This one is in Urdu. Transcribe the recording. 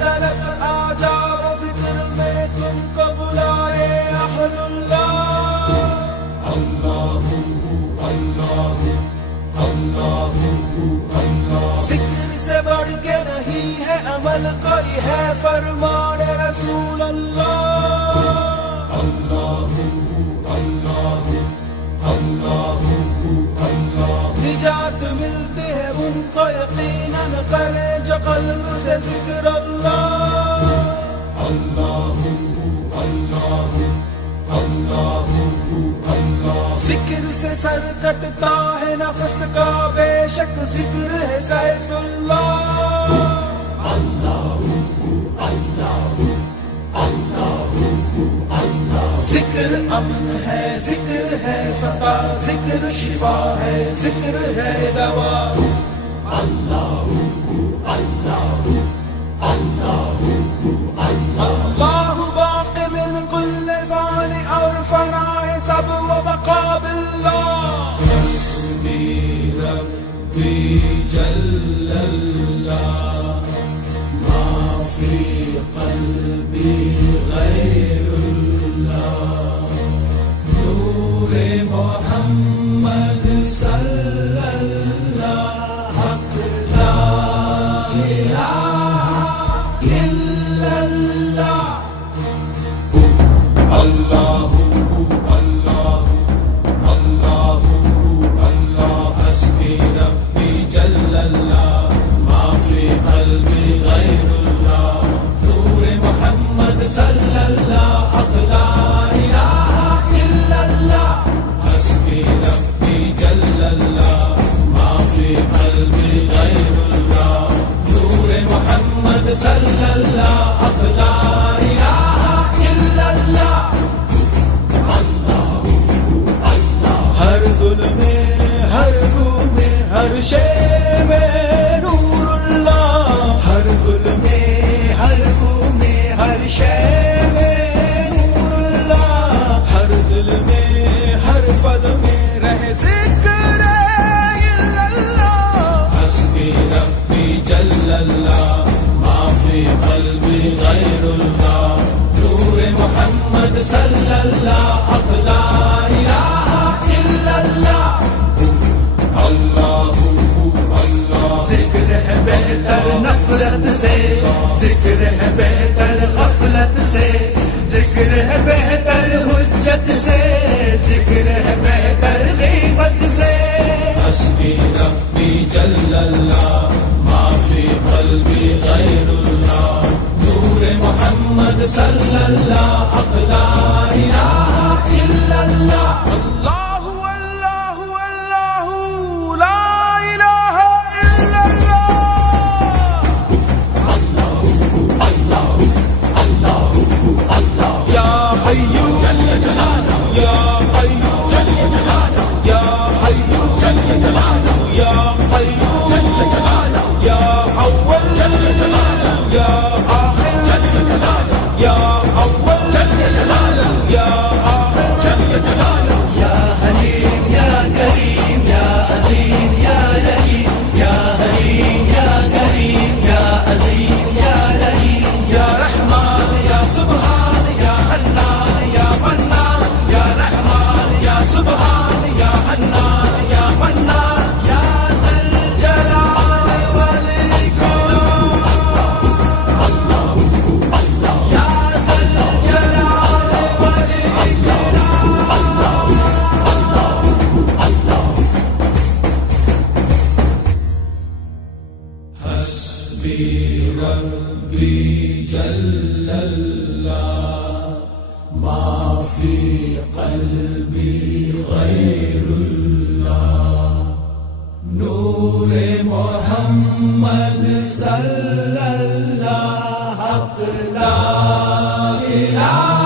تلک آ جاؤ فکر میں تم کو بلائے اہل اللہ. اللہ اللہ اللہ اللہ. ذکر سے بڑھ کے نہیں ہے عمل کوئی ہے فرمان رسول اللہ. اللہ اللہ اللہ اللہ. نجات ملتی ہے ان کو یقیناً کرے جو قلب سے ذکر اللہ. اللہ اللہ اللہ اللہ. ذکر سے سر کٹتا ہے نفس کا بے شک ذکر ہے سیف اللہ. اللہ اللہ اللہ اللہ. ذکر امن ہے ذکر ہے فتح ذکر شفا ہے ذکر ہے دوا. اللہ اللہ اللہ اللہ. باقی من کل فعل اور فنا ہے سب و بقا باللہ. حسبی ربی جل اللہ ما فی قلبی غیر اللہ. نور محمد صلی اللہ حق لا الہ الا اللہ. اللہ اللہ اللہ اللہ. حسبی ربی جل اللہ ما فی قلبی غیر اللہ. نور محمد صلی اللہ حق لا الہ الا اللہ. حسبی ربی جل اللہ ما فی قلبی غیر اللہ. نور محمد صلی اللہ حق لا الہ الا اللہ. ہر گل میں ہر بو میں ہر شے میں نور اللہ. ہر گل میں ہر بو میں ہر شے میں نور اللہ. ہر دل میں ہر پل میں رہے ذکر الا اللہ. حسبی ربی جل اللہ ما فی قلبی غیر اللہ. نور محمد صلی اللہ حق لا الہ الا اللہ. اللہ اللہ. ذکر ہے بہتر نفرت سے ذکر ہے بہتر غفلت سے ذکر ہے بہتر حجت سے ذکر ہے بہتر غیبت سے. حسبی ربی جل اللہ ما فی قلبی غیر اللہ. نور محمد صلی اللہ حق لا الہ الا اللہ. اللہ اللہ اللہ لا الہ الا اللہ. اللہ اللہ اللہ اللہ. یا حیو جل جلالہ یا حیو جل جلالہ یا حیو جل جلالہ یا حیو جل جلالہ یا اول جل جلالہ یا آخر جل جلالہ یا اول جل جلالہ یا آخر جل جلالہ. یا حلیم یا کریم یا عظیم یا رحیم یا حلیم یا کریم یا عظیم یا رحیم. یا رحمان یا سبحان یا حنان یا منان. یا رحمان یا سبحان یا حنان یا منان. یا ذا الجلال والاکرام. اللہ اللہ. یا ذا الجلال والاکرام. اللہ اللہ اللہ. حسبی ربی جل اللہ ما فی قلبی غیر اللہ. نور محمد صلی اللہ حق لا الہ